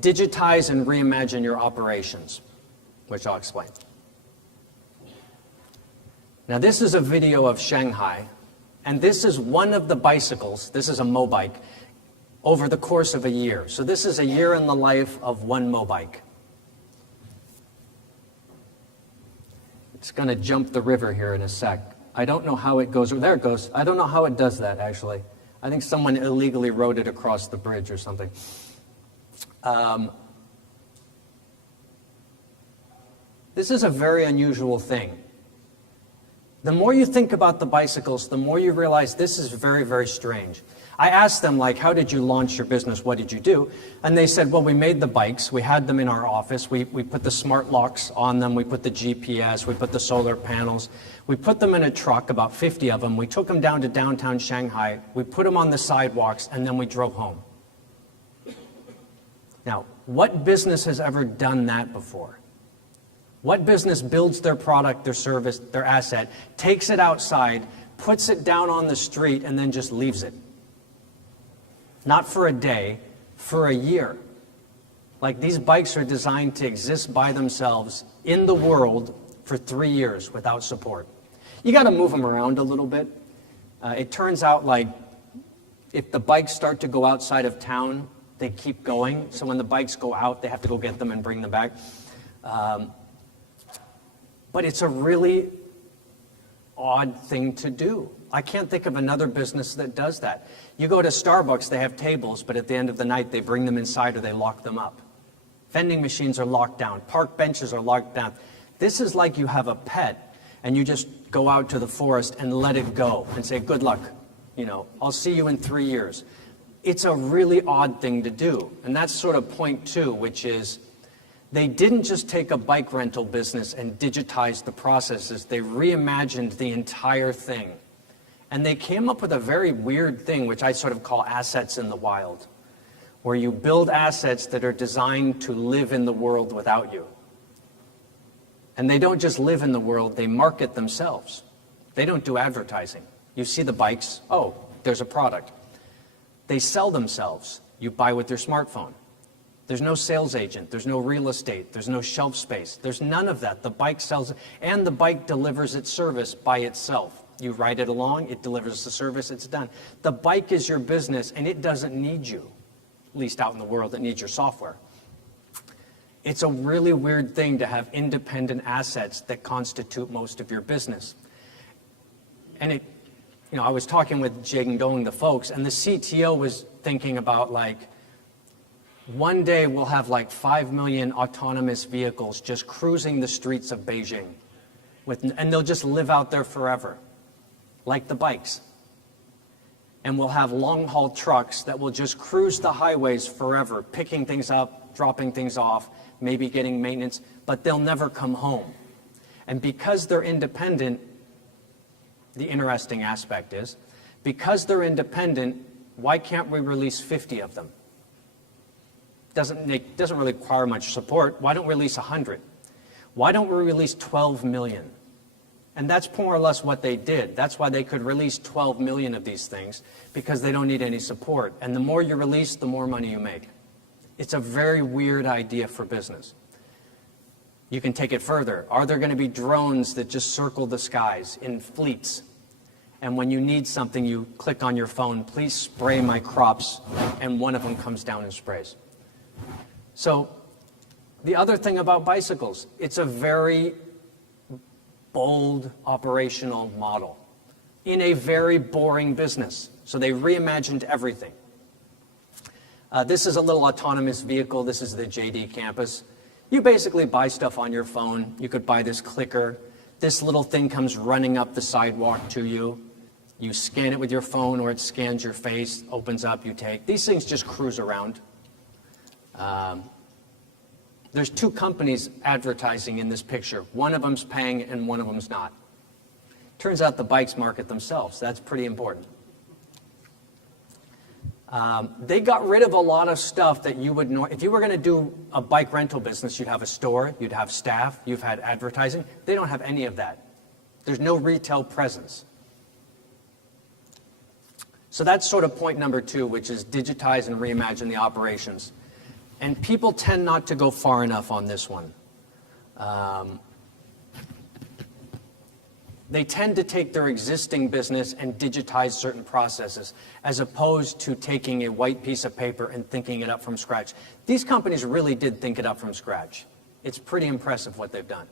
digitize and reimagine your operations, which I'll explain. Now this is a video of Shanghai, and this is one of the bicycles, this is a mobike, over the course of a year. So this is a year in the life of one mobike. It's going to jump the river here in a sec. I don't know how it goes. There it goes. I don't know how it does that, actually. I think someone illegally rode it across the bridge or something. This is a very unusual thing. The more you think about the bicycles, the more you realize this is very, very strange. I asked them, like, how did you launch your business? What did you do? And they said, well, we made the bikes. We had them in our office. We put the smart locks on them. We put the GPS. We put the solar panels. We put them in a truck, about 50 of them. We took them down to downtown Shanghai. We put them on the sidewalks, and then we drove home. Now, what business has ever done that before? What business builds their product, their service, their asset, takes it outside, puts it down on the street, and then just leaves it? Not for a day, for a year. Like, these bikes are designed to exist by themselves in the world for 3 years without support. You got to move them around a little bit. It turns out, like, if the bikes start to go outside of town, they keep going. So when the bikes go out, they have to go get them and bring them back. But it's a really odd thing to do. I can't think of another business that does that. You go to Starbucks, they have tables, but at the end of the night, they bring them inside or they lock them up. Vending machines are locked down. Park benches are locked down. This is like you have a pet and you just go out to the forest and let it go and say, good luck. You know, I'll see you in 3 years. It's a really odd thing to do. And that's sort of point 2, which is they didn't just take a bike rental business and digitize the processes. They reimagined the entire thing. And they came up with a very weird thing, which I sort of call assets in the wild, where you build assets that are designed to live in the world without you. And they don't just live in the world, they market themselves. They don't do advertising. You see the bikes, oh, there's a product. They sell themselves. You buy with your smartphone. There's no sales agent, there's no real estate, there's no shelf space. There's none of that. The bike sells, and the bike delivers its service by itself. You ride it along, it delivers the service, it's done. The bike is your business, and it doesn't need you. At least out in the world, it needs your software. It's a really weird thing to have independent assets that constitute most of your business. And I was talking with Jing Dong, the folks, and the CTO was thinking about, like, one day we'll have like 5 million autonomous vehicles just cruising the streets of Beijing, and they'll just live out there forever, like the bikes. And we'll have long-haul trucks that will just cruise the highways forever, picking things up, dropping things off, maybe getting maintenance, but they'll never come home. And because they're independent, the interesting aspect is, because they're independent, why can't we release 50 of them? Doesn't really require much support. Why don't we release 100? Why don't we release 12 million? And that's more or less what they did. That's why they could release 12 million of these things, because they don't need any support. And the more you release, the more money you make. It's a very weird idea for business. You can take it further. Are there going to be drones that just circle the skies in fleets? And when you need something, you click on your phone, please spray my crops, and one of them comes down and sprays. So the other thing about bicycles, it's a very bold operational model in a very boring business. So they reimagined everything. This is a little autonomous vehicle. This is the JD campus. You basically buy stuff on your phone. You could buy this clicker. This little thing comes running up the sidewalk to you. You scan it with your phone, or it scans your face, opens up, you take. These things just cruise around. There's 2 companies advertising in this picture. One of them's paying and one of them's not. Turns out the bikes market themselves. That's pretty important. They got rid of a lot of stuff that you would know. If you were going to do a bike rental business, you'd have a store, you'd have staff, you've had advertising. They don't have any of that. There's no retail presence. So that's sort of point number 2, which is digitize and reimagine the operations. And people tend not to go far enough on this one. They tend to take their existing business and digitize certain processes, as opposed to taking a white piece of paper and thinking it up from scratch. These companies really did think it up from scratch. It's pretty impressive what they've done.